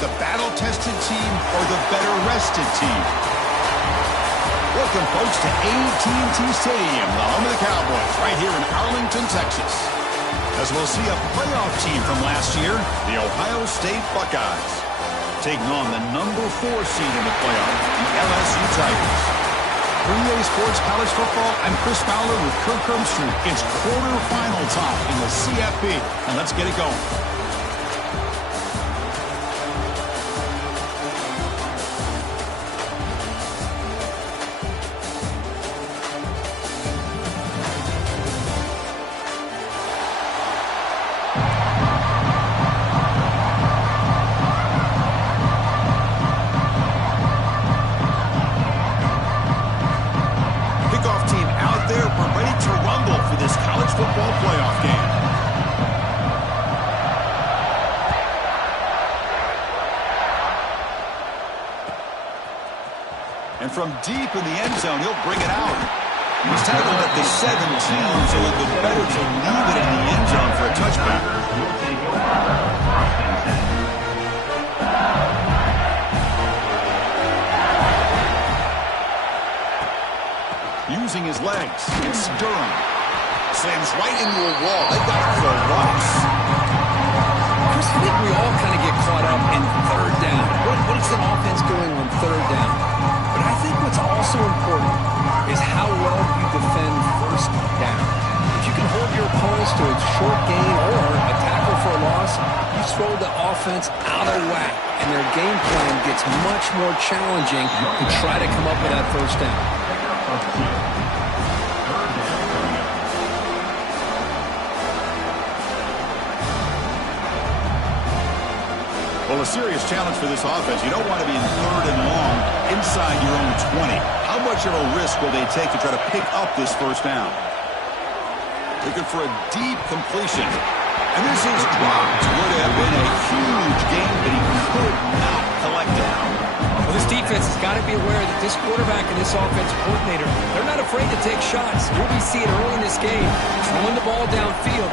The battle-tested team or the better-rested team? Welcome, folks, to AT&T Stadium, the home of the Cowboys, right here in Arlington, Texas. As we'll see a playoff team from last year, the Ohio State Buckeyes, taking on the number 4 seed in the playoff, the LSU Tigers. For EA Sports College Football, I'm Chris Fowler with Kirk Herbstreit. It's quarterfinal time in the CFP, and let's get it going. And from deep in the end zone, he'll bring it out. He's tackled at the 17, so it would be better to leave it in the end zone for a touchback. Using his legs, it's Durham. Slams right into a wall. They got it for Ross. Chris, I think we all kind of get caught up in third down. What is the offense doing on third down? But I think what's also important is how well you defend first down. If you can hold your opponents to a short gain or a tackle for a loss, you throw the offense out of whack, and their game plan gets much more challenging to try to come up with that first down. Well, a serious challenge for this offense. You don't want to be in third and long inside your own 20. How much of a risk will they take to try to pick up this first down? Looking for a deep completion. And this is dropped. Would have been a huge gain, but he could not collect it. Well, this defense has got to be aware that this quarterback and this offensive coordinator, they're not afraid to take shots. You'll be seeing early in this game, throwing the ball downfield.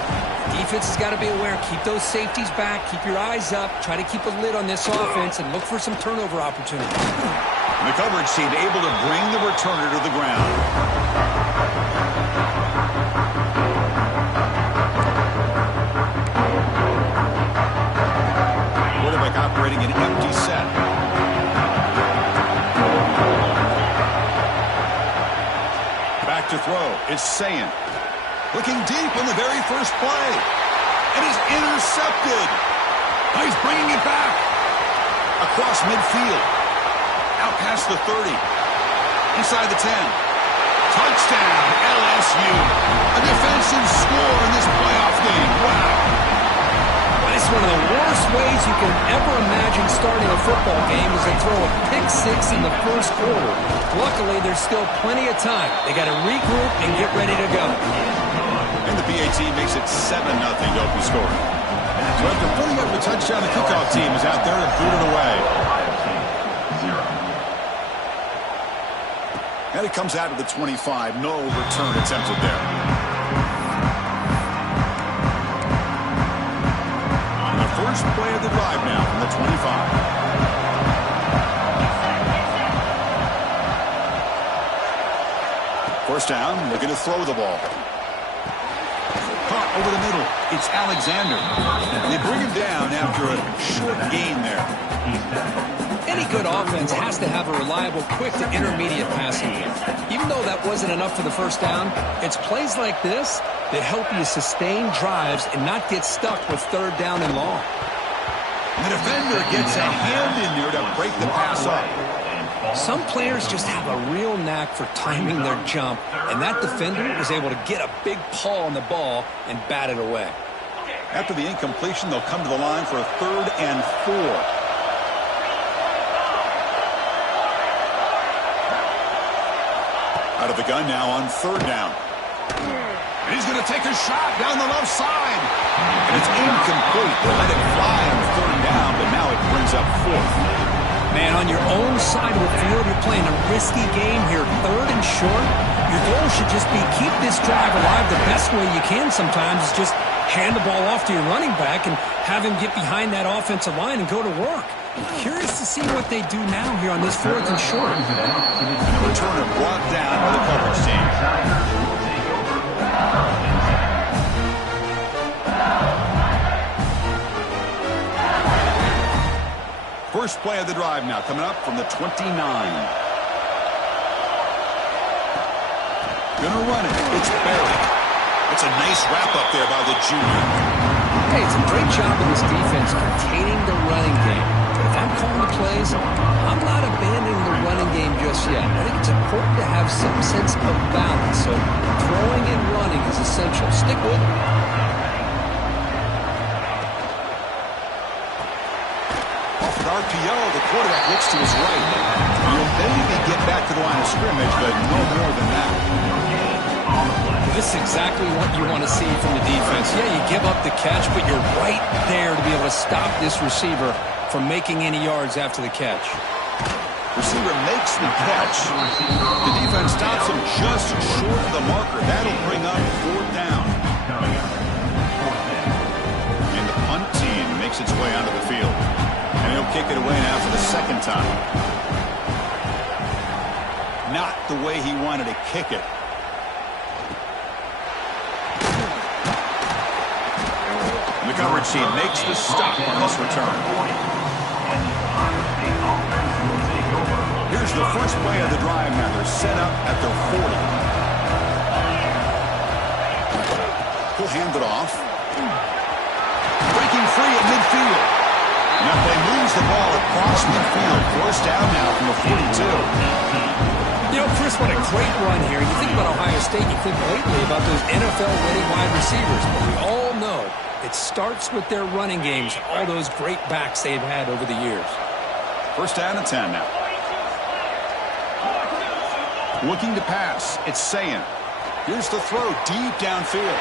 Defense has got to be aware. Keep those safeties back. Keep your eyes up. Try to keep a lid on this offense and look for some turnover opportunities. The coverage team able to bring the returner to the ground. Quarterback operating an empty set. Back to throw. It's Sayin. Looking deep on the very first play. And he's intercepted. Now he's bringing it back. Across midfield. Out past the 30. Inside the 10. Touchdown, LSU. A defensive score in this playoff game. Wow. It's one of the worst ways you can ever imagine starting a football game is to throw a pick-6 in the first quarter. Luckily, there's still plenty of time. They got to regroup and get ready to go. And the PAT makes it 7-0 to open scoring. So after putting up a touchdown, the kickoff team is out there to boot it away. And it comes out of the 25. No return attempted there. And the first play of the drive now from the 25. First down, looking to throw the ball. Caught over the middle. It's Alexander. They bring him down after a short gain there. Any good offense has to have a reliable, quick to intermediate passing game. Even though that wasn't enough for the first down, it's plays like this that help you sustain drives and not get stuck with third down and long. And the defender gets a hand in there to break the pass up. Some players just have a real knack for timing their jump, and that defender was able to get a big paw on the ball and bat it away. After the incompletion, they'll come to the line for a 3rd and 4. Out of the gun now on 3rd down. And he's going to take a shot down the left side. And it's incomplete. They let it fly on 3rd down, but now it brings up 4th. Man, on your own side of the field, you're playing a risky game here, 3rd and short. Your goal should just be keep this drive alive the best way you can sometimes is just hand the ball off to your running back and have him get behind that offensive line and go to work. Curious to see what they do now here on this 4th and short. And the returner brought down by the coverage team. First play of the drive now coming up from the 29. Gonna run it. It's Barry. It's a nice wrap up there by the junior. Hey, it's a great job of this defense containing the running game. But if I'm calling the plays, I'm not abandoning the running game just yet. I think it's important to have some sense of balance. So throwing and running is essential. Stick with it. Off an RPO, the quarterback looks to his right. You'll maybe get back to the line of scrimmage, but no more than that. This is exactly what you want to see from the defense. Yeah, you give up the catch, but you're right there to be able to stop this receiver from making any yards after the catch. Receiver makes the catch. The defense stops him just short of the marker. That'll bring up 4th down. And the punt team makes its way onto the field. And he'll kick it away now for the 2nd time. Not the way he wanted to kick it. The coverage team makes the stop on this return. Here's the first play of the drive now. They're set up at their 40. He'll hand it off. Breaking free at midfield. Now they lose the ball across midfield. 1st down now from the 42. You know, Chris, what a great run here. You think about Ohio State, you think lately about those NFL-ready wide receivers, but we all know it starts with their running games, all those great backs they've had over the years. 1st down and 10 now. Looking to pass. It's Sayin. Here's the throw deep downfield.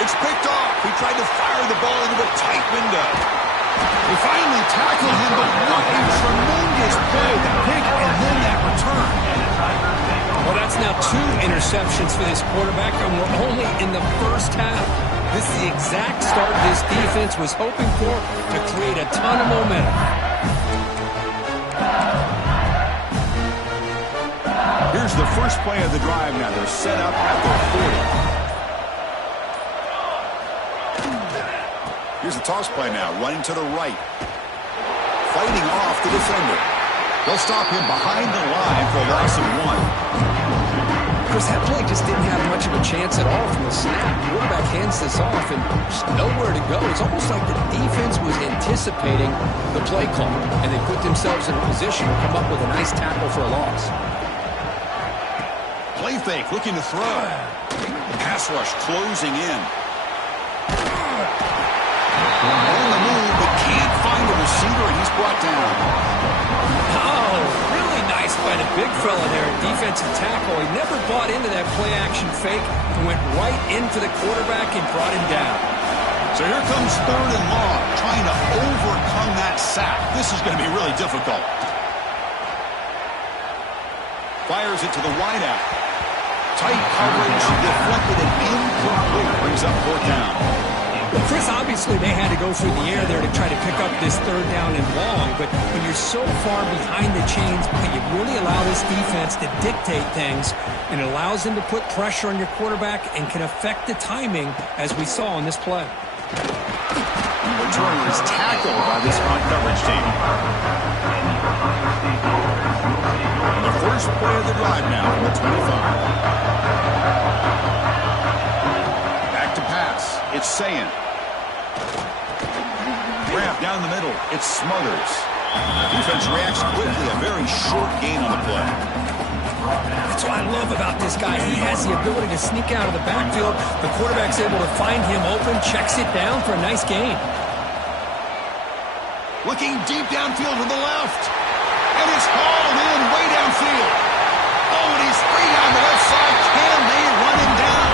It's picked off. He tried to fire the ball into a tight window. They finally tackled him, but what a tremendous play. The pick and then that return. Well, that's now 2 interceptions for this quarterback, and we're only in the 1st half. This is the exact start this defense was hoping for to create a ton of momentum. Here's the first play of the drive now. They're set up at their 40. Here's the toss play now, running to the right. Fighting off the defender. They'll stop him behind the line for a loss of 1. Chris, that play just didn't have much of a chance at all from the snap. The quarterback hands this off and just nowhere to go. It's almost like the defense was anticipating the play call, and they put themselves in a position to come up with a nice tackle for a loss. Play fake, looking to throw. Pass rush closing in. On the move, but can't find a receiver, and he's brought down. Oh, really nice by the big fella there, defensive tackle. He never bought into that play-action fake and went right into the quarterback and brought him down. So here comes 3rd and long, trying to overcome that sack. This is going to be really difficult. Fires it to the wideout. Tight coverage, deflected and incomplete. Brings up 4th down. Well, Chris, obviously they had to go through the air there to try to pick up this 3rd down and long, but when you're so far behind the chains, you really allow this defense to dictate things, and it allows them to put pressure on your quarterback and can affect the timing, as we saw in this play. The returner is tackled by this front coverage team. And the first play of the drive now from the 25. It's Sayin. Grab down the middle. It's Smothers. Defense reacts quickly. A very short gain on the play. That's what I love about this guy. He has the ability to sneak out of the backfield. The quarterback's able to find him open, checks it down for a nice gain. Looking deep downfield to the left. And it's hauled in way downfield. Oh, and he's free on the left side. Can they run him down?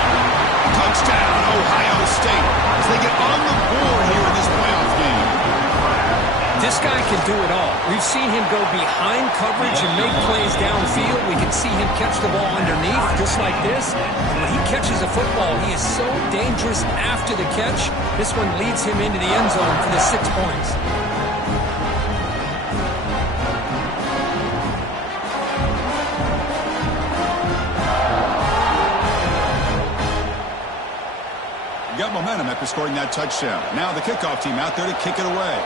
Touchdown, Ohio State, as they get on the board here in this playoff game. This guy can do it all. We've seen him go behind coverage and make plays downfield. We can see him catch the ball underneath, just like this. And when he catches a football, he is so dangerous after the catch. This one leads him into the end zone for the 6 points. momentum after scoring that touchdown. Now the kickoff team out there to kick it away.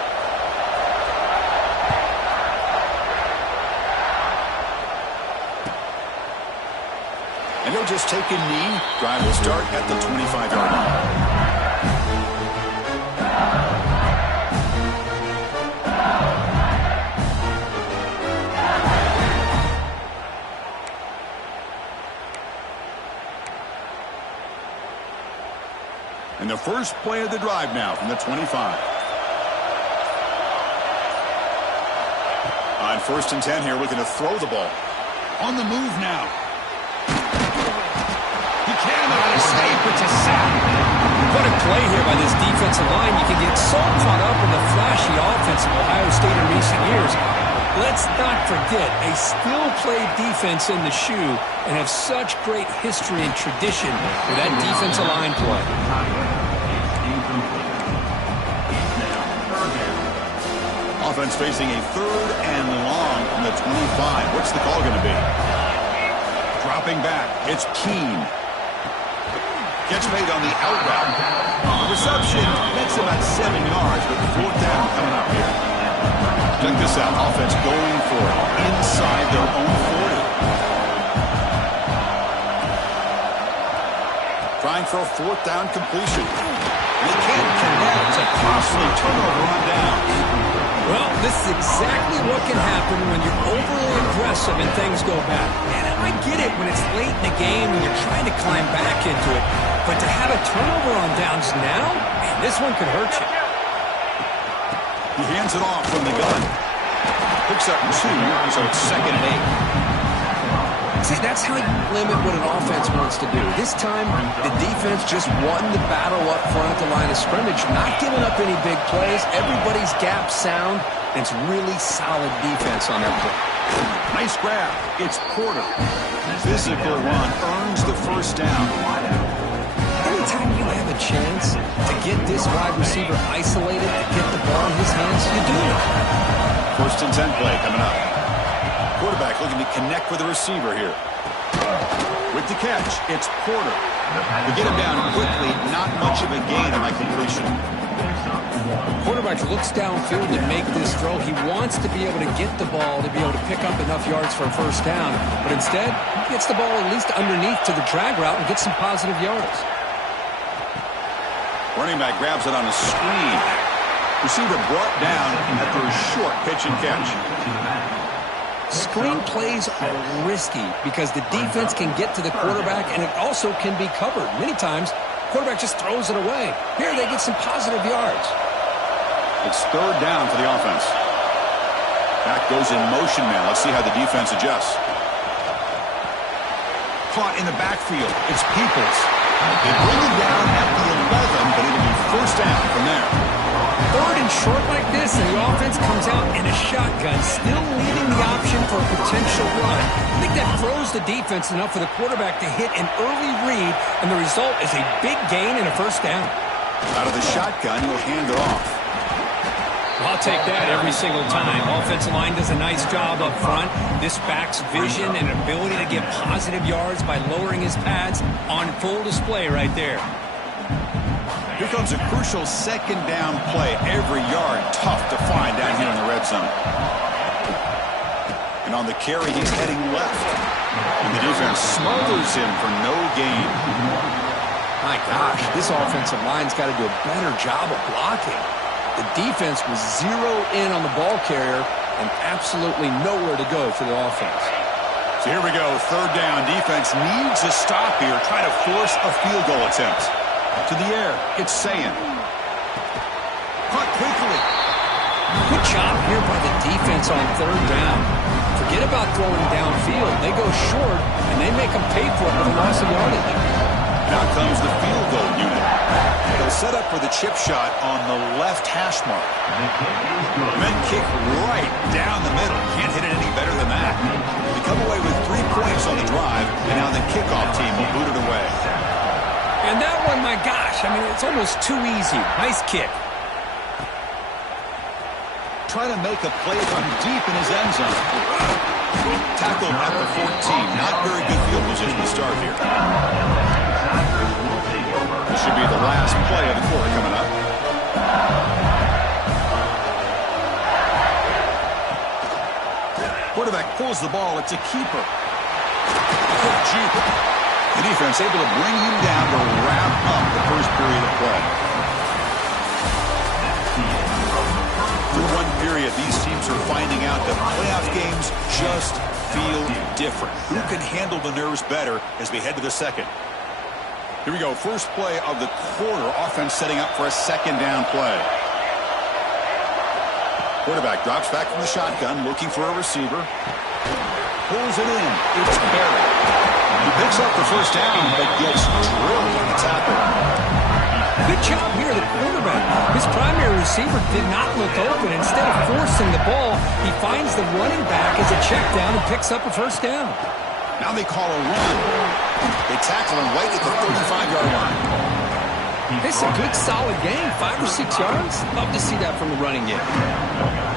And they'll just take a knee. Drive will start at the 25-yard line. And the first play of the drive now from the 25. On 1st and 10 here, looking to throw the ball. On the move now. He cannot escape. It's a sack. What a play here by this defensive line. You can get so caught up in the flashy offense of Ohio State in recent years. Let's not forget, a still-play defense in the shoe and have such great history and tradition with that defensive line play. Offense facing a 3rd and long from the 25. What's the call going to be? Dropping back. It's Keene. Gets made on the out route. Reception. That's about 7 yards, but 4th down coming up here. Check this out. Offense going for it inside their own 40. Trying for a 4th down completion. They can't connect. It's a costly turnover on downs. Well, this is exactly what can happen when you're overly aggressive and things go bad. And I get it when it's late in the game and you're trying to climb back into it. But to have a turnover on downs now, man, this one could hurt you. He hands it off from the gun. Picks up 2, so it's 2nd and 8. See, that's how you limit what an offense wants to do. This time, the defense just won the battle up front at the line of scrimmage, not giving up any big plays. Everybody's gap sound, and it's really solid defense on that play. Nice grab. It's Porter. Physical run earns the 1st down. Anytime you have a chance to get this wide receiver isolated, to get the ball in his hands, you do it. 1st and 10 play coming up. Quarterback looking to connect with the receiver here. With the catch, it's Porter. To get him down quickly, not much of a gain on that completion. Quarterback looks downfield to make this throw. He wants to be able to get the ball to be able to pick up enough yards for a 1st down. But instead, he gets the ball at least underneath to the drag route and gets some positive yards. Running back grabs it on a screen. Receiver brought down after a short pitch and catch. Screen plays are risky because the defense can get to the quarterback and it also can be covered. Many times, quarterback just throws it away. Here they get some positive yards. It's 3rd down for the offense. Back goes in motion now. Let's see how the defense adjusts. Caught in the backfield. It's Peoples. They bring him down at the 11, but it'll be 1st down from there. 3rd and short like this, and the offense comes out in a shotgun, still leaving the option for a potential run. I think that throws the defense enough for the quarterback to hit an early read, and the result is a big gain and a 1st down. Out of the shotgun, he'll hand it off. I'll take that every single time. Offensive line does a nice job up front. This back's vision and ability to get positive yards by lowering his pads on full display right there. Here comes a crucial 2nd down play. Every yard tough to find down here in the red zone. And on the carry, he's heading left. And the defense smothers him for no gain. My gosh, this offensive line's got to do a better job of blocking. The defense was zeroed in on the ball carrier and absolutely nowhere to go for the offense. So here we go, 3rd down. Defense needs a stop here. Try to force a field goal attempt. To the air, it's Sayin. Caught quickly. Good job here by the defense on 3rd down. Forget about throwing downfield. They go short, and they make them pay for it with a loss of yardage. Now comes the field goal unit. They'll set up for the chip shot on the left hash mark. Men kick right down the middle. Can't hit it any better than that. They come away with 3 points on the drive, and now the kickoff team will boot it away. And that one, my gosh, I mean, it's almost too easy. Nice kick. Trying to make a play from deep in his end zone. Tackled at the 14. Not very good field position to start here. This should be the last play of the quarter coming up. Quarterback pulls the ball. It's a keeper. Oh, gee. The defense able to bring him down to wrap up the first period of play. Through one period, these teams are finding out that playoff games just feel different. Who can handle the nerves better as we head to the second? Here we go. First play of the quarter. Offense setting up for a second down play. Quarterback drops back from the shotgun, looking for a receiver. Pulls it in. It's Barry. He picks up the first down, but gets drilled on the tackle. Good job here, the quarterback. His primary receiver did not look open. Instead of forcing the ball, he finds the running back as a check down and picks up a first down. Now they call a run. They tackle him right at the 35-yard line. It's a good, solid game. 5 or 6 yards. Love to see that from the running game.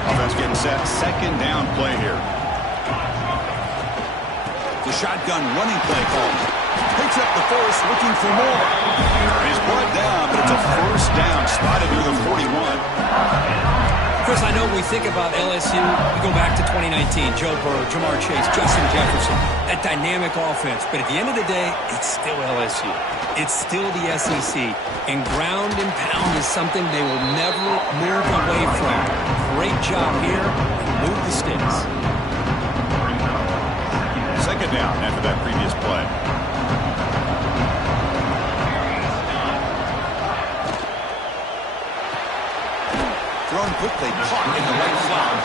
Offense getting set. Second down play here. The shotgun running play call. Picks up the first, looking for more. He's brought down, but it's a first down, spotted near the 41. Chris, I know we think about LSU, we go back to 2019, Joe Burrow, Jamar Chase, Justin Jefferson, that dynamic offense. But at the end of the day, it's still LSU. It's still the SEC. And ground and pound is something they will never move away from. Great job here. Move the sticks. Second down after that previous play. Thrown quickly, caught in the right slot.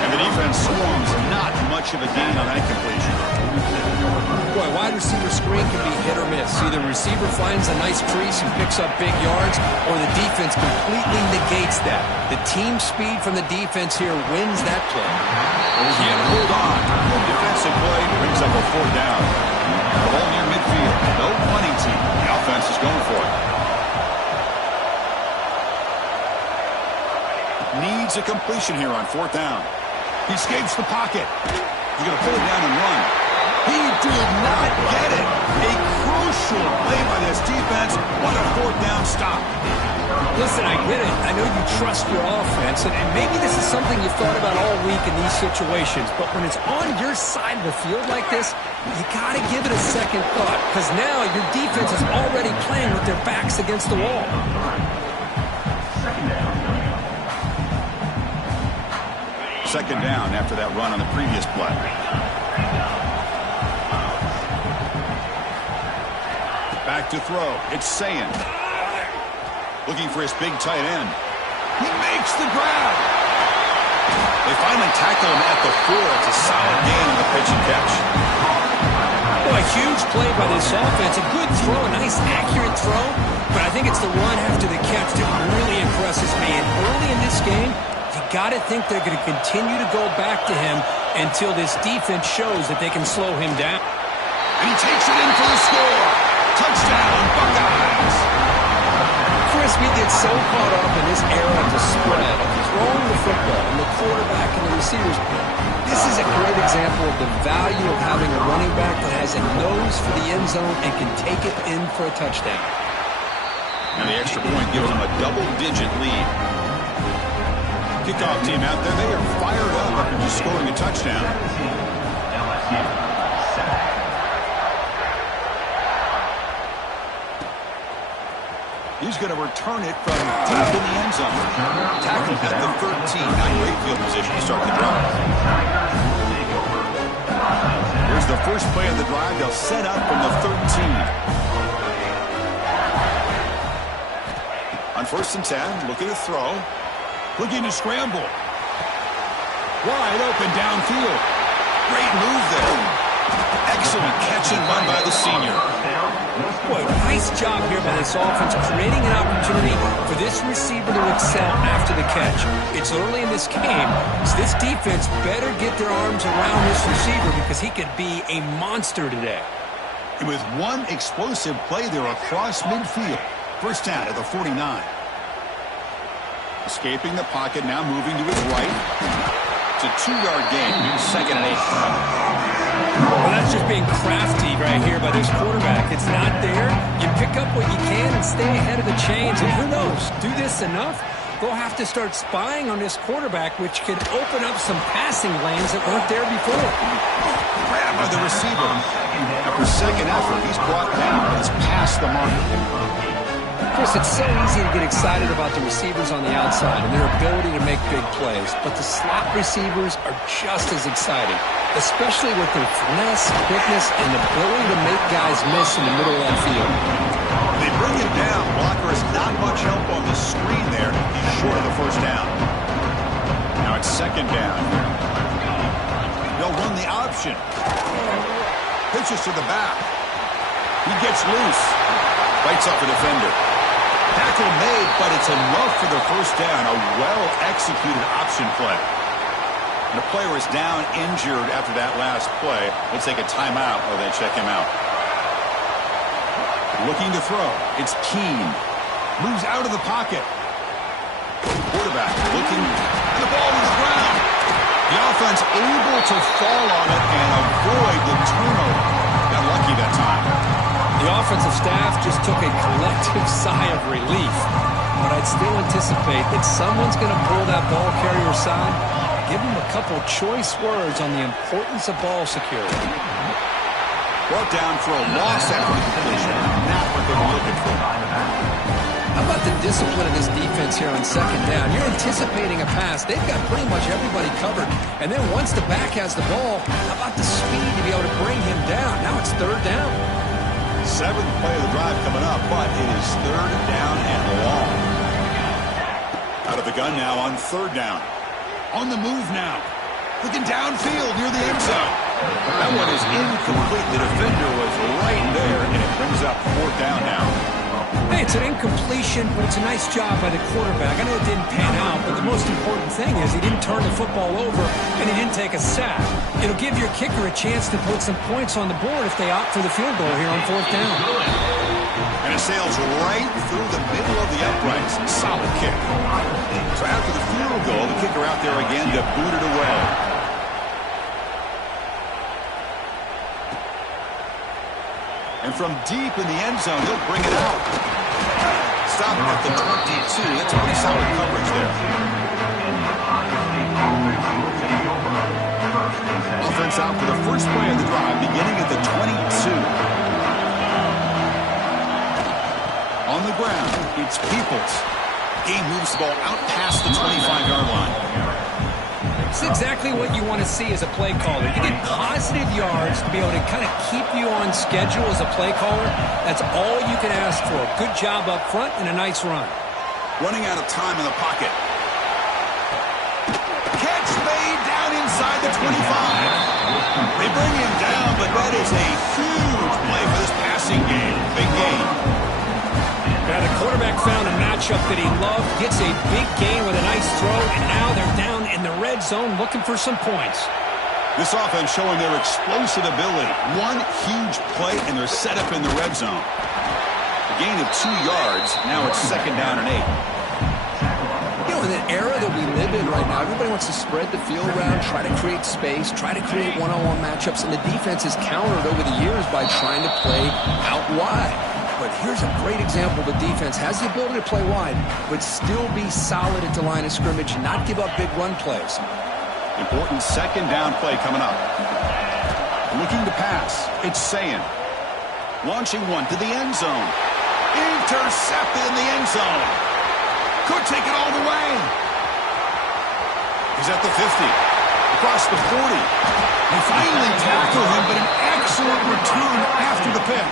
And the defense swarms. Not much of a gain on that completion. Boy, wide receiver screen can be hit or miss. Either the receiver finds a nice crease and picks up big yards, or the defense completely negates that. The team speed from the defense here wins that play. Can't hold on. Defensive play brings up a fourth down. The ball near midfield. No punting team. The offense is going for it. Needs a completion here on fourth down. He escapes the pocket. He's going to pull it down and run. He did not get it. A crucial play by this defense. What a fourth down stop. Listen, I get it. I know you trust your offense, and maybe this is something you thought about all week in these situations, but when it's on your side of the field like this, you got to give it a second thought, because now your defense is already playing with their backs against the wall. Second down after that run on the previous play. Back to throw. It's Sayin. Looking for his big tight end. He makes the grab. They finally tackle him at the 4. It's a solid gain on the pitch and catch. Well, a huge play by this offense. A good throw, a nice accurate throw. But I think it's the run after the catch that really impresses me. And early in this game, you got to think they're going to continue to go back to him until this defense shows that they can slow him down. And he takes it in for the score. Touchdown, Buckeyes. Chris, we get so caught up in this era of the spread, of throwing the football, and the quarterback and the receivers. This is a great example of the value of having a running back that has a nose for the end zone and can take it in for a touchdown. And the extra point gives them a double-digit lead. Kickoff team out there, they are fired up after just scoring a touchdown. He's going to return it from deep in the end zone. Tackled at the 13. Not great field position to start the drive. Here's the first play of the drive. They'll set up from the 13. On 1st and 10, looking to throw. Looking to scramble. Wide open downfield. Great move there. Excellent catch and run by the senior. Boy, nice job here by this offense, creating an opportunity for this receiver to excel after the catch. It's early in this game, so this defense better get their arms around this receiver because he could be a monster today. And with one explosive play there across midfield. First down at the 49. Escaping the pocket, now moving to his right. It's a 2-yard gain. 2nd and 8. Well, that's just being crafty right here by this quarterback. It's not there. You pick up what you can and stay ahead of the chains. And who knows, do this enough, they'll have to start spying on this quarterback, which could open up some passing lanes that weren't there before. Grabbed by the receiver. After second effort, he's brought down, but he's past the mark. Chris, it's so easy to get excited about the receivers on the outside and their ability to make big plays, but the slot receivers are just as exciting, especially with their finesse, quickness, and ability to make guys miss in the middle of that field. They bring him down. Blocker has not much help on the screen there. He's short of the first down. Now it's second down. They'll run the option. Pitches to the back. He gets loose. Bites off a defender. Tackle made, but it's enough for the first down. A well-executed option play. And the player is down injured after that last play. Let's take a timeout while they check him out. Looking to throw. It's Keene. Moves out of the pocket. Quarterback looking. And the ball to the ground. The offense able to fall on it and avoid the turnover. Got lucky that time. The offensive staff just took a collective sigh of relief. But I'd still anticipate that someone's going to pull that ball carrier aside. Give him a couple choice words on the importance of ball security. Brought down for a loss after the completion. Not what they were looking for. How about the discipline of this defense here on second down? You're anticipating a pass. They've got pretty much everybody covered. And then once the back has the ball, how about the speed to be able to bring him down? Now it's third down. Seventh play of the drive coming up, but it is third down and long. Out of the gun now on third down. On the move now. Looking downfield near the end zone. That one is incomplete. The defender was right there, and it brings up fourth down now. Hey, it's an incompletion, but it's a nice job by the quarterback. I know it didn't pan out, but the most important thing is he didn't turn the football over and he didn't take a sack. It'll give your kicker a chance to put some points on the board if they opt for the field goal here on fourth down. And it sails right through the middle of the uprights. Solid kick. So after the field goal, the kicker out there again to boot it away. And from deep in the end zone, he'll bring it out. Stop at the 22. That's pretty solid coverage there. Offense out for the first play of the drive, beginning at the 22. On the ground, it's Peoples. Game moves the ball out past the 25-yard line. It's exactly what you want to see as a play caller. You get positive yards to be able to kind of keep you on schedule as a play caller. That's all you can ask for. Good job up front and a nice run. Running out of time in the pocket. Catch made down inside the 25. They bring him down, but that is a huge play for this passing game. Big game. Yeah, the quarterback found a matchup that he loved, gets a big gain with a nice throw, and now they're down in the red zone looking for some points. This offense showing their explosive ability. One huge play, and they're set up in the red zone. A gain of 2 yards. Now it's second down and 8. You know, in the era that we live in right now, everybody wants to spread the field around, try to create space, try to create one-on-one matchups, and the defense has countered over the years by trying to play out wide. But here's a great example. The defense has the ability to play wide, but still be solid at the line of scrimmage and not give up big run plays. Important second down play coming up. Looking to pass. It's Sayin. Launching one to the end zone. Intercepted in the end zone. Could take it all the way. He's at the 50. Across the 40. They finally tackle him, but an excellent return after the pick.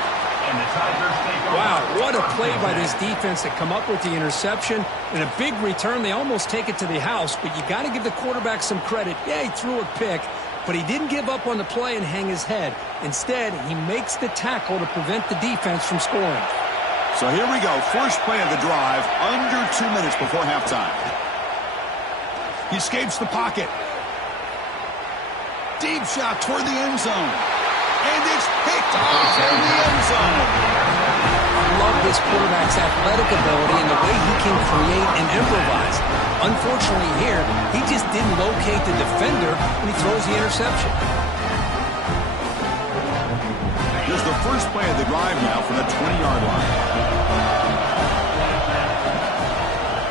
Wow, what a play by this defense to come up with the interception. And a big return. They almost take it to the house, but you got to give the quarterback some credit. Yeah, he threw a pick, but he didn't give up on the play and hang his head. Instead, he makes the tackle to prevent the defense from scoring. So here we go. First play of the drive, under 2 minutes before halftime. He escapes the pocket. Deep shot toward the end zone. And it's picked off in the end zone. I love this quarterback's athletic ability and the way he can create and improvise. Unfortunately here, he just didn't locate the defender when he throws the interception. Here's the first play of the drive now from the 20-yard line.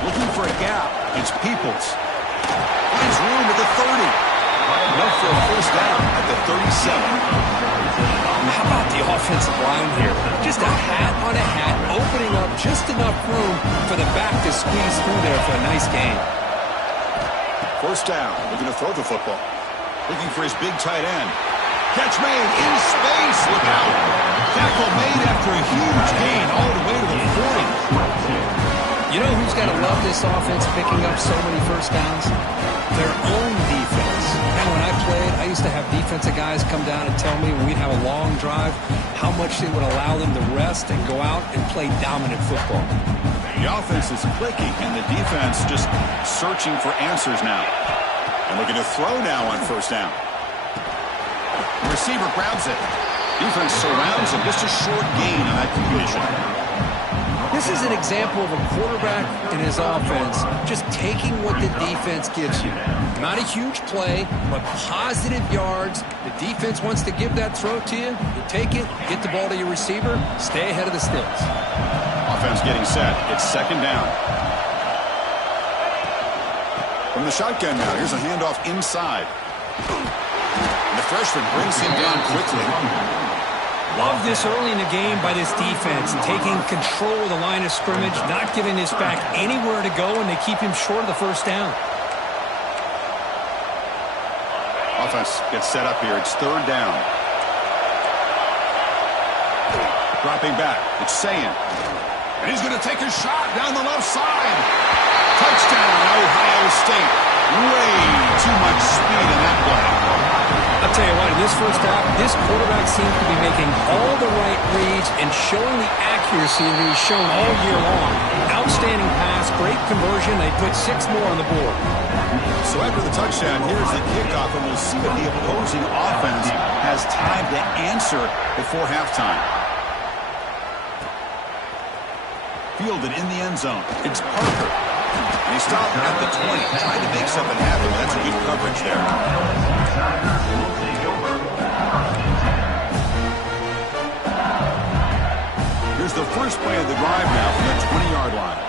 Looking for a gap. It's Peoples. Finds room at the 30. Enough for a first down at the 37. How about the offensive line here? Just a hat on a hat, opening up just enough room for the back to squeeze through there for a nice gain. First down. Looking to throw the football. Looking for his big tight end. Catch made in space. Look out. Tackle made after a huge gain all the way to the 40. You know who's got to love this offense picking up so many first downs? Their own defense. And when I played, I used to have defensive guys come down and tell me when we'd have a long drive how much they would allow them to rest and go out and play dominant football. The offense is clicking, and the defense just searching for answers now. And looking to throw now on first down. The receiver grabs it. Defense surrounds him. Just a short gain on that completion. This is an example of a quarterback and his offense just taking what the defense gives you. Not a huge play, but positive yards. The defense wants to give that throw to you. You take it, get the ball to your receiver, stay ahead of the sticks. Offense getting set. It's second down. From the shotgun now, here's a handoff inside. And the freshman brings him down quickly. Love this early in the game by this defense, taking control of the line of scrimmage, not giving this back anywhere to go, and they keep him short of the first down. Offense gets set up here. It's third down. Dropping back. It's Sayin. And he's going to take a shot down the left side. Touchdown, Ohio State. Way too much speed in that play. I'll tell you what, in this first half, this quarterback seems to be making all the right reads and showing the accuracy that he's shown all year long. Outstanding pass, great conversion. They put 6 more on the board. So after the touchdown, here's the kickoff, and we'll see if the opposing offense has time to answer before halftime. Fielded in the end zone. It's Parker. And he stopped at the 20, trying to make something happen. That's a good coverage there. Here's the first play of the drive now from the 20-yard line.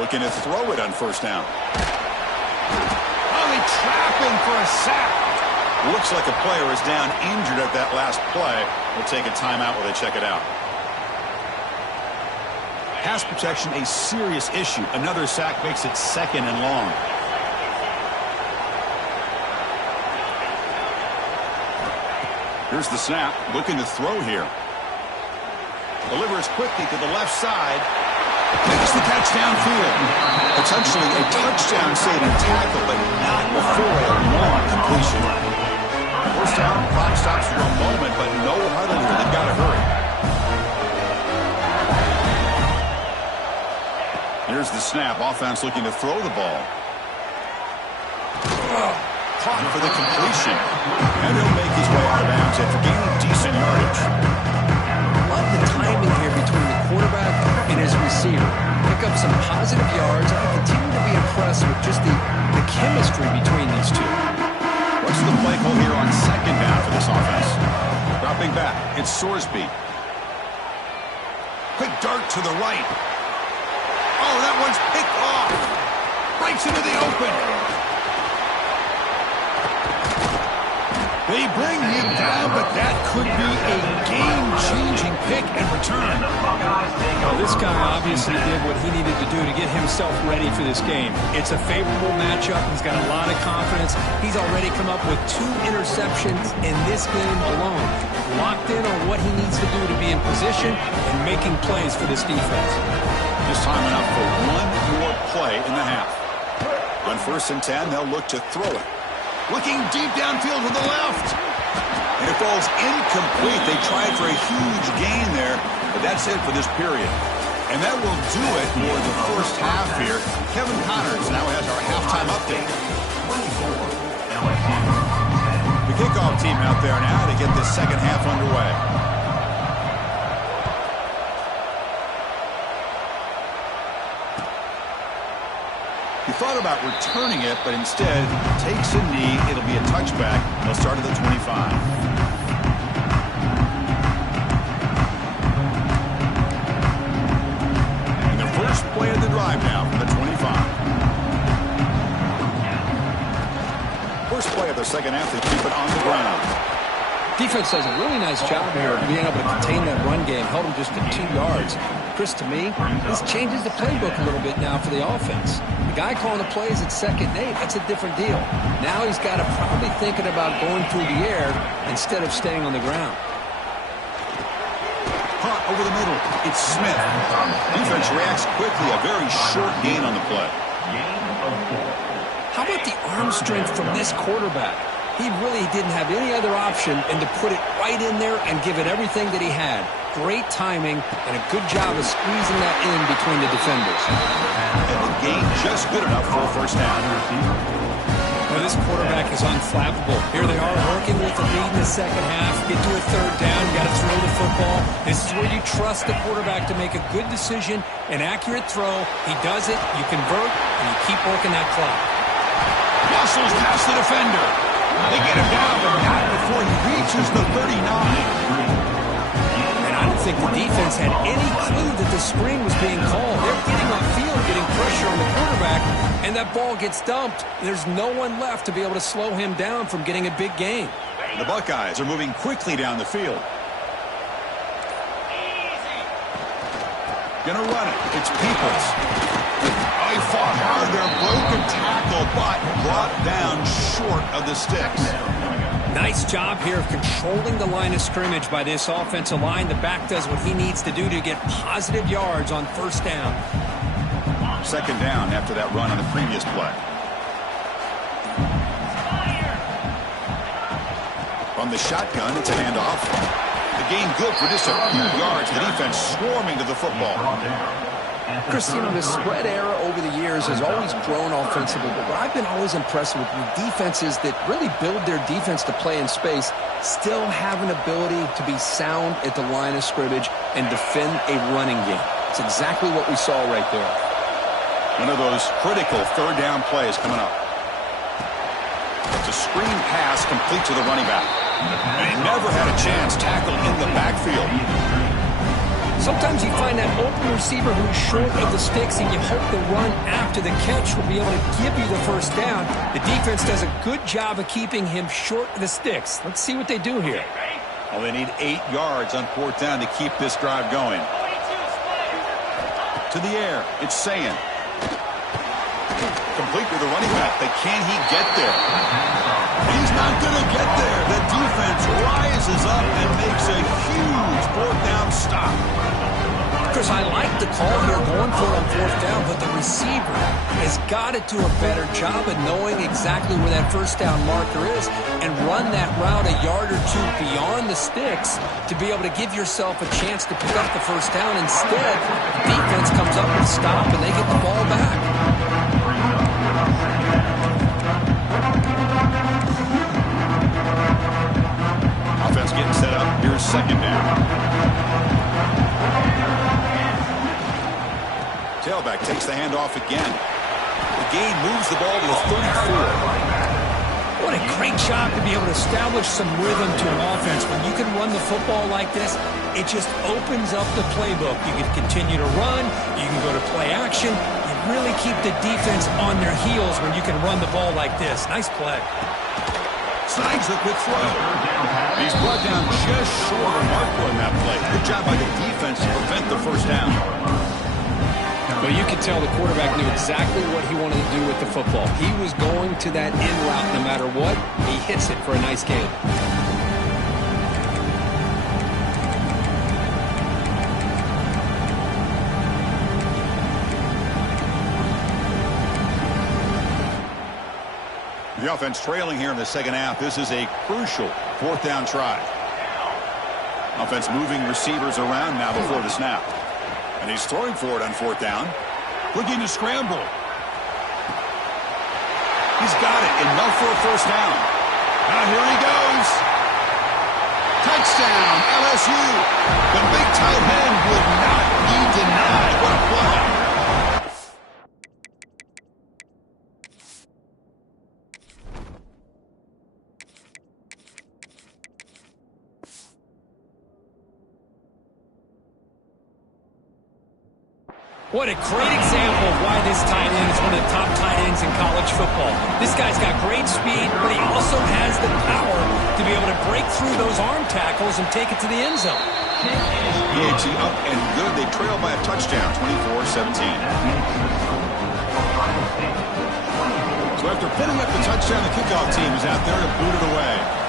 Looking to throw it on first down. Only trapping for a sack. Looks like a player is down injured at that last play. We'll take a timeout while they check it out. Pass protection, a serious issue. Another sack makes it second and long. Here's the snap. Looking to throw here. Delivers quickly to the left side. Makes the catch downfield. Potentially a touchdown-saving tackle, but not before a long completion. First down, clock stops for a moment, but no huddle here. They've got to hurry. Here's the snap. Offense looking to throw the ball. Caught for the completion. And he'll make his way out of bounds after gaining decent yardage. Love the timing here between the quarterback and his receiver. Pick up some positive yards. I continue to be impressed with just the chemistry between these two. What's the play call here on second down for this offense? Dropping back. It's Sorsby. Quick dart to the right. Oh, that one's picked off. Breaks into the open. They bring him down, but that could be a game-changing pick and return. Well, this guy obviously did what he needed to do to get himself ready for this game. It's a favorable matchup. He's got a lot of confidence. He's already come up with 2 interceptions in this game alone. Locked in on what he needs to do to be in position and making plays for this defense. Just time enough for one more play in the half. On 1st and 10, they'll look to throw it. Looking deep downfield to the left. And it falls incomplete. They tried for a huge gain there, but that's it for this period. And that will do it for the first half here. Kevin Connors now has our halftime update. The kickoff team out there now to get this second half underway. The thought about returning it, but instead takes a knee. It'll be a touchback. They'll start at the 25. And the first play of the drive now from the 25. First play of the second half, they keep it on the ground. Defense does a really nice job here of being able to contain that run game. Held them just to 2 yards. Chris, to me, this changes the playbook a little bit now for the offense. The guy calling the plays at 2nd and 8, that's a different deal. Now he's got to probably thinking about going through the air instead of staying on the ground. Hot over the middle. It's Smith. Defense reacts quickly. A very short gain on the play. How about the arm strength from this quarterback? He really didn't have any other option than to put it right in there and give it everything that he had. Great timing and a good job of squeezing that in between the defenders. And the gain just good enough for a first down. Well, this quarterback is unflappable. Here they are working with the lead in the second half. Get to a 3rd down. You got to throw the football. This is where you trust the quarterback to make a good decision, an accurate throw. He does it, you convert, and you keep working that clock. Muscles past the defender. They get him down, but not before he reaches the 39. And I don't think the defense had any clue that the screen was being called. They're getting upfield, getting pressure on the quarterback, and that ball gets dumped. There's no one left to be able to slow him down from getting a big gain. The Buckeyes are moving quickly down the field. Gonna run it. It's Peoples. Oh, he fought hard there. Broken tackle, but brought down short of the sticks. Nice job here of controlling the line of scrimmage by this offensive line. The back does what he needs to do to get positive yards on 1st down. 2nd down after that run on the previous play. From the shotgun, it's a handoff. The gain good for just a few yards. The defense swarming to the football. Chris, you know, the spread era over the years has always grown offensively, but what I've been always impressed with defenses that really build their defense to play in space still have an ability to be sound at the line of scrimmage and defend a running game. It's exactly what we saw right there. One of those critical 3rd down plays coming up. It's a screen pass complete to the running back. And he never had a chance tackled in the backfield. Sometimes you find that open receiver who's short of the sticks, and you hope the run after the catch will be able to give you the 1st down. The defense does a good job of keeping him short of the sticks. Let's see what they do here. Well, they need 8 yards on 4th down to keep this drive going. To the air, it's Sayin. Complete with the running back, but can he get there? He's not going to get there. The defense rises up and makes a huge 4th down stop. Chris, I like the call here going for it on 4th down, but the receiver has got to do a better job of knowing exactly where that 1st down marker is and run that route a yard or 2 beyond the sticks to be able to give yourself a chance to pick up the 1st down. Instead, the defense comes up with a stop and they get the ball back. Offense getting set up. Here's 2nd down. Tailback takes the handoff again. The gain moves the ball to the 34. What a great job to be able to establish some rhythm to an offense. When you can run the football like this, it just opens up the playbook. You can continue to run. You can go to play action. You really keep the defense on their heels when you can run the ball like this. Nice play. Snags the quick throw. He's brought down just short of Marco in that play. Good job by the defense to prevent the 1st down. Well, you could tell the quarterback knew exactly what he wanted to do with the football. He was going to that in route no matter what. He hits it for a nice gain. The offense trailing here in the second half. This is a crucial 4th down try. Offense moving receivers around now before the snap. And he's throwing for it on 4th down. Looking to scramble. He's got it. Enough for a 1st down. Now here he goes. Touchdown, LSU. The big tight end would not be denied. What a play. What a great example of why this tight end is one of the top tight ends in college football. This guy's got great speed, but he also has the power to be able to break through those arm tackles and take it to the end zone. PAT up and good. They trail by a touchdown, 24-17. So after putting up the touchdown, the kickoff team is out there to boot it away.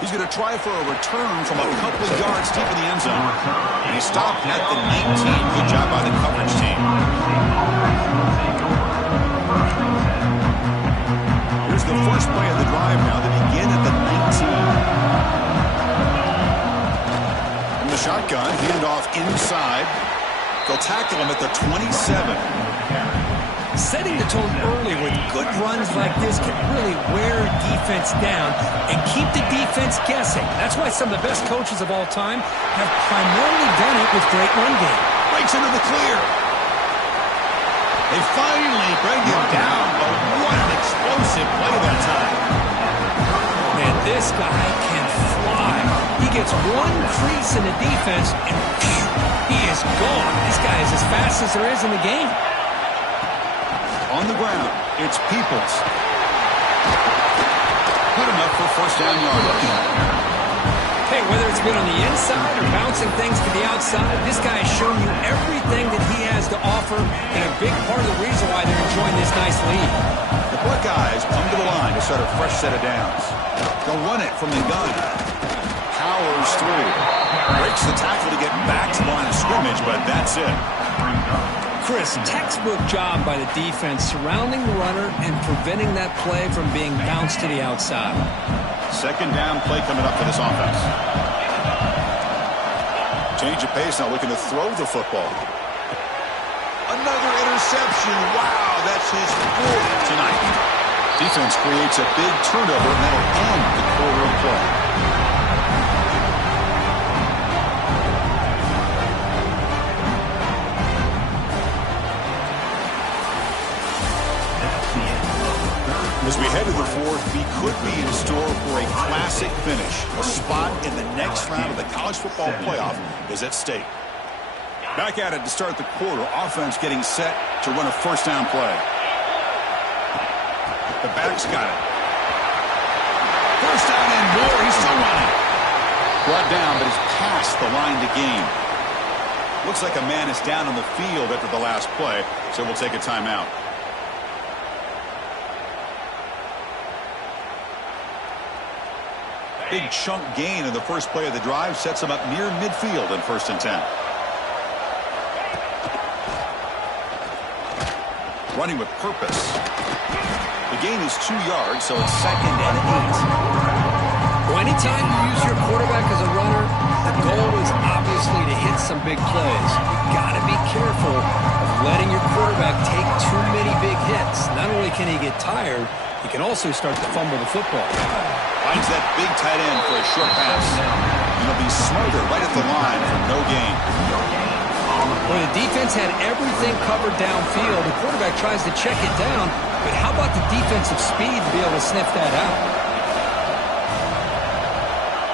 He's going to try for a return from a couple of yards deep in the end zone. And he stopped at the 19. Good job by the coverage team. Here's the first play of the drive now. They begin at the 19. From the shotgun, handoff inside. They'll tackle him at the 27. Setting the tone early with good runs like this can really wear a defense down and keep the defense guessing. That's why some of the best coaches of all time have primarily done it with great run game. Breaks into the clear. They finally bring him down, but what an explosive play that time. Man, this guy can fly. He gets one crease in the defense, and phew, he is gone. This guy is as fast as there is in the game. On the ground, it's Peoples. Good enough for first down yardage. Hey, whether it's been on the inside or bouncing things to the outside, this guy has shown you everything that he has to offer, and a big part of the reason why they're enjoying this nice lead. The Buckeyes come to the line to start a fresh set of downs. They'll run it from the gun. Powers through. Breaks the tackle to get back to the line of scrimmage, but that's it. Chris, textbook job by the defense surrounding the runner and preventing that play from being bounced to the outside. Second down play coming up for this offense. Change of pace, now looking to throw the football. Another interception. Wow, that's his fourth tonight. Defense creates a big turnover, and that'll end the quarter of play. As we head to the fourth, we could be in store for a classic finish. A spot in the next round of the college football playoff is at stake. Back at it to start the quarter. Offense getting set to run a first down play. The back's got it. First down and more. He's still running. Brought down, but he's past the line to gain. Looks like a man is down on the field after the last play, so we'll take a timeout. Big chunk gain in the first play of the drive sets him up near midfield in 1st and 10. Running with purpose. The gain is 2 yards, so it's 2nd and 8. Well, anytime you use your quarterback as a runner, the goal is obviously to hit some big plays. You've got to be careful of letting your quarterback take too many big hits. Not only can he get tired, he can also start to fumble the football. Finds that big tight end for a short pass. And he'll be smarter right at the line for no gain. Well, the defense had everything covered downfield. The quarterback tries to check it down, but how about the defensive speed to be able to sniff that out?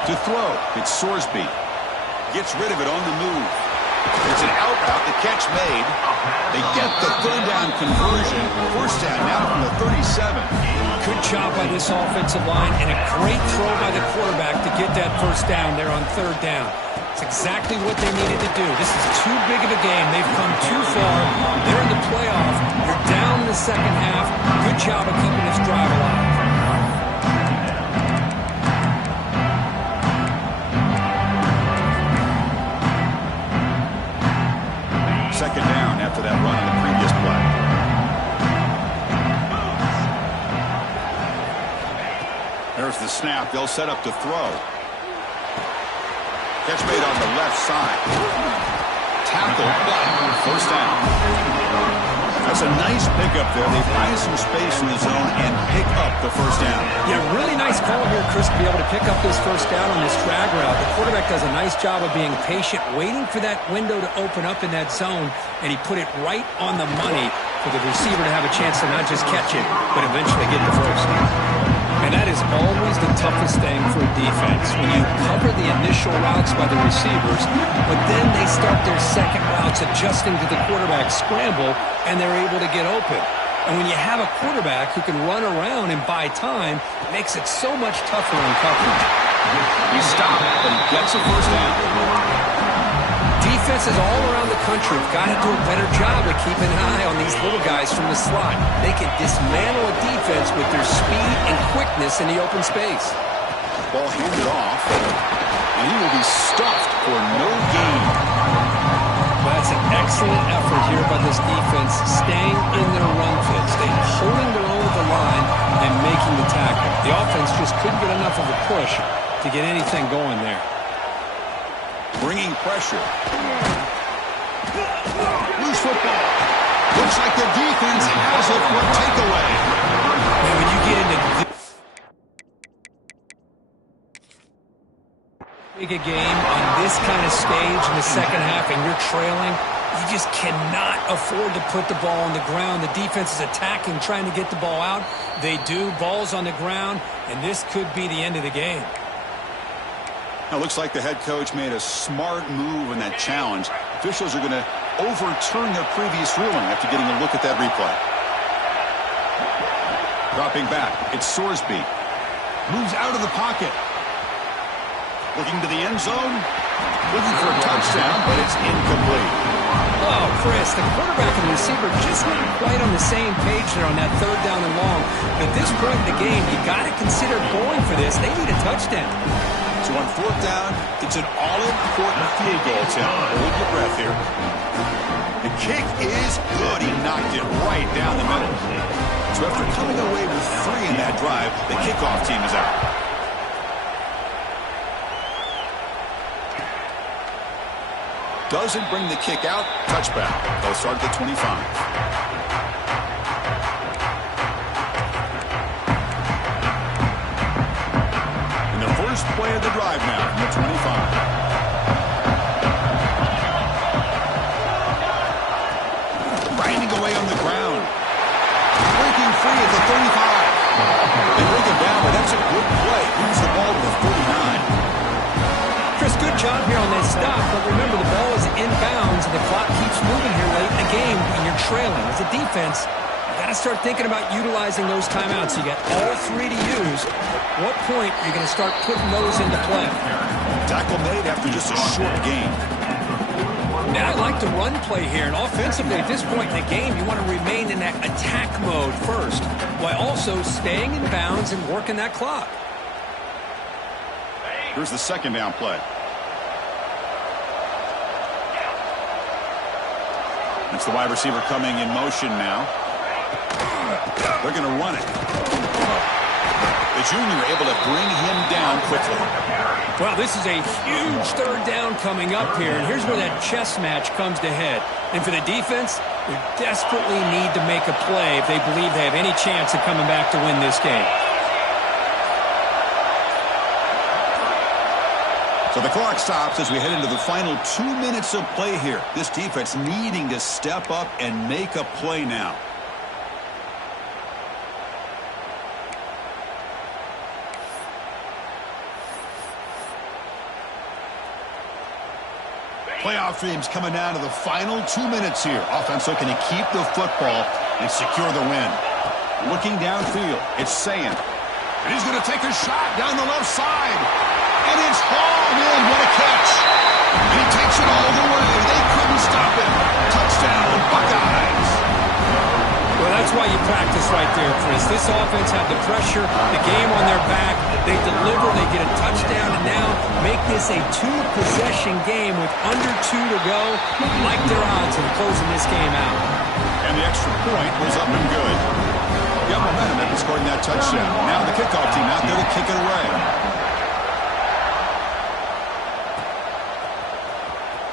To throw, it's Sorsby. Gets rid of it on the move. It's an out route, the catch made. They get the third down conversion. First down now from the 37. Good job by this offensive line and a great throw by the quarterback to get that first down there on 3rd down. It's exactly what they needed to do. This is too big of a game. They've come too far. They're in the playoff. You're down in the second half. Good job of keeping this drive alive. Second down after that run on the previous play. There's the snap. They'll set up to throw. Catch made on the left side. Tackle, but first down. That's a nice pickup there. They find some space in the zone and pick up the first down. Yeah, really nice call here, Chris, to be able to pick up this first down on this drag route. The quarterback does a nice job of being patient, waiting for that window to open up in that zone, and he put it right on the money for the receiver to have a chance to not just catch it, but eventually get the first. And that is always the toughest thing for a defense, when you cover the initial routes by the receivers, but then they start their second routes adjusting to the quarterback scramble, and they're able to get open. And when you have a quarterback who can run around and buy time, it makes it so much tougher in coverage. He stopped, but he gets a first down. Defenses all around the country have got to do a better job of keeping an eye on these little guys from the slot. They can dismantle a defense with their speed and quickness in the open space. Ball handed off, and he will be stuffed for no gain. Well, that's an excellent effort here by this defense, staying in their run fits. They're holding their own at the line and making the tackle. The offense just couldn't get enough of a push to get anything going there. Bringing pressure. Loose football. Looks like the defense has it for a takeaway. And when you get into a game on this kind of stage in the second half and you're trailing, you just cannot afford to put the ball on the ground. The defense is attacking, trying to get the ball out. They do. Ball's on the ground, and this could be the end of the game. Now, it looks like the head coach made a smart move in that challenge. Officials are going to overturn their previous ruling after getting a look at that replay. Dropping back, it's Sorsby. Moves out of the pocket. Looking to the end zone. Looking for a touchdown, but it's incomplete. Oh, Chris, the quarterback and the receiver just not quite on the same page there on that third down and long. But at this point in the game, you got to consider going for this. They need a touchdown. So on fourth down, it's an all-important field goal attempt. Hold your breath here. The kick is good. He knocked it right down the middle. So after coming away with 3 in that drive, the kickoff team is out. Doesn't bring the kick out. Touchback. They'll start at the 25. First play of the drive now from the 25. Grinding away on the ground. Breaking free at the 35. They break him down, but that's a good play. Moves the ball to the 49. Chris, good job here on that stop, but remember the ball is inbounds and the clock keeps moving here late in the game when you're trailing. As a defense, got to start thinking about utilizing those timeouts. You got all 3 to use. What point are you going to start putting those into play? Tackle made after just a short gain. Now, I like the run play here, and offensively at this point in the game, you want to remain in that attack mode first, while also staying in bounds and working that clock. Here's the second down play. It's the wide receiver coming in motion now. They're going to run it. The junior able to bring him down quickly. Well, this is a huge third down coming up here, and here's where that chess match comes to head. And for the defense, they desperately need to make a play if they believe they have any chance of coming back to win this game. So the clock stops as we head into the final 2 minutes of play here. This defense needing to step up and make a play now. Playoff dreams coming down to the final 2 minutes here. Offense looking to keep the football and secure the win. Looking downfield, it's Sayin. And he's going to take a shot down the left side. And it's hauled in. What a catch. And he takes it all the way. They couldn't stop him. Touchdown, Buckeyes. Well, that's why you practice right there, Chris. This offense had the pressure, the game on their back. They deliver, they get a touchdown, and now make this a 2-possession game with under 2 to go. Like their odds of closing this game out. And the extra point was up and good. Got momentum after scoring that touchdown. Now the kickoff team out there to kick it away.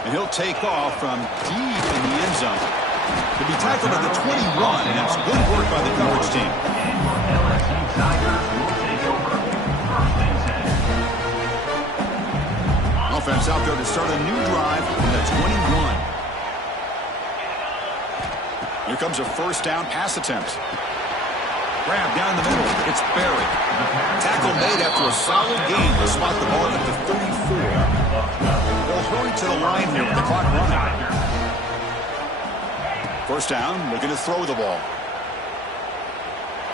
And he'll take off from deep in the end zone. To be tackled at the 21, and that's good work by the coverage team. Offense out there to start a new drive from the 21. Here comes a first down pass attempt. Grab down the middle. It's Barry. Tackle made after a solid gain to spot the ball at the 34. They'll throw it to the line here with the clock running. First down, looking to throw the ball.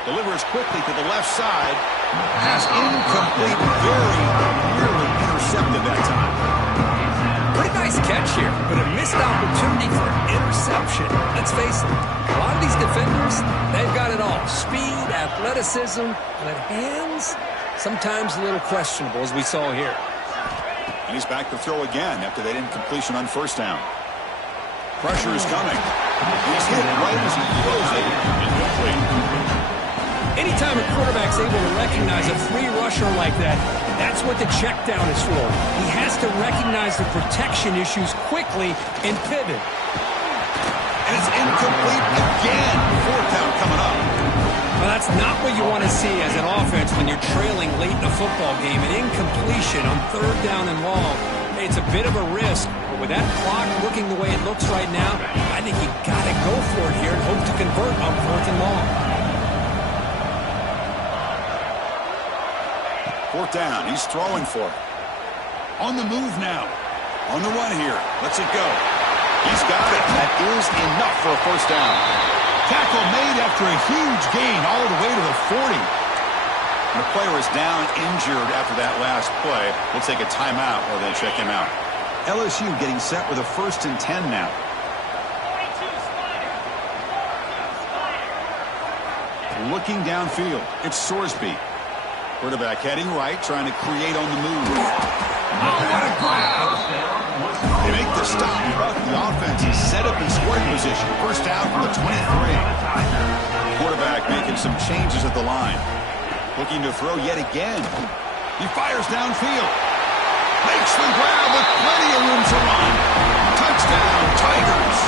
Delivers quickly to the left side. Pass incomplete. Very nearly intercepted that time. Pretty nice catch here, but a missed opportunity for an interception. Let's face it, a lot of these defenders, they've got it all. Speed, athleticism, but hands, sometimes a little questionable, as we saw here. And he's back to throw again after that incompletion on first down. Pressure is coming. He's hit right as he throws it. Incomplete. Anytime a quarterback's able to recognize a free rusher like that, that's what the check down is for. He has to recognize the protection issues quickly and pivot. And it's incomplete again. Fourth down coming up. Well, that's not what you want to see as an offense when you're trailing late in a football game. An incompletion on third down and long. Hey, it's a bit of a risk, but with that clock looking the way it looks right now, I think you got to go for it here and hope to convert on fourth and long. Fourth down. He's throwing for it. On the move now. On the run here. Lets it go. He's got it. That is enough for a first down. Tackle made after a huge gain all the way to the 40. The player is down injured after that last play. We'll take a timeout while they check him out. LSU getting set with a 1st and 10 now. Looking downfield. It's Sorsby. Quarterback heading right, trying to create on the move. Oh, what a grab! They make the stop, but the offense is set up in scoring position. First down from the 23. Quarterback making some changes at the line. Looking to throw yet again. He fires downfield. Makes the grab with plenty of room to run. Touchdown, Tigers.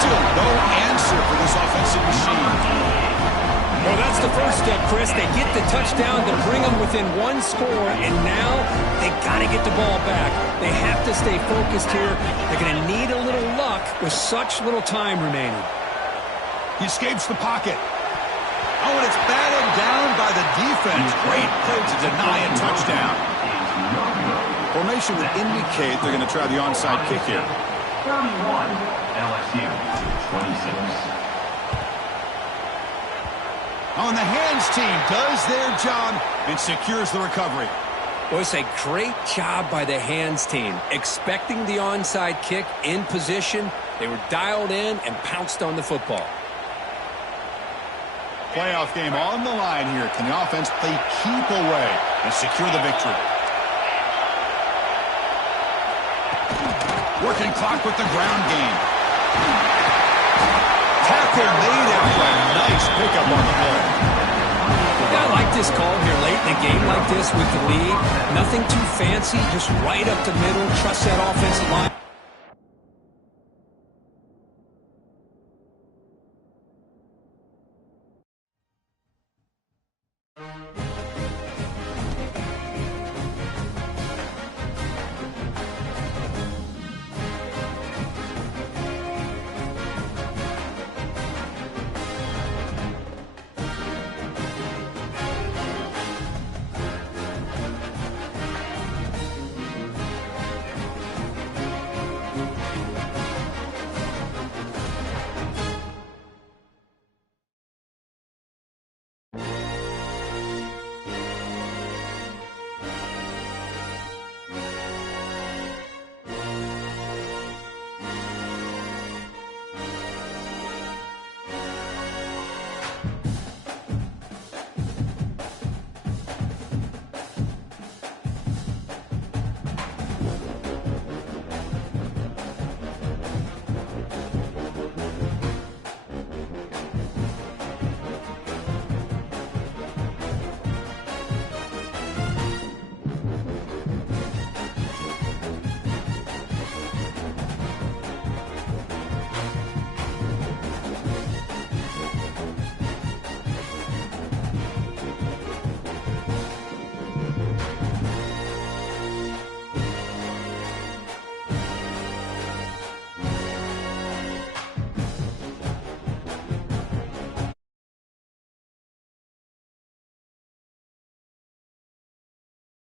Still no answer for this offensive machine. Well, that's the first step, Chris. They get the touchdown to bring them within one score, and now they got to get the ball back. They have to stay focused here. They're going to need a little luck with such little time remaining. He escapes the pocket. Oh, and it's batted down by the defense. Great play to deny a touchdown. Formation would indicate they're going to try the onside kick here. 31, LSU, 26. On the hands team does their job and secures the recovery. Well, it's a great job by the hands team. Expecting the onside kick in position, they were dialed in and pounced on the football. Playoff game on the line here. Can the offense play keep away and secure the victory? Working clock with the ground game. Tackle made after a nice pickup on the play. Yeah, I like this call here late in a game like this with the lead. Nothing too fancy, just right up the middle. Trust that offensive line.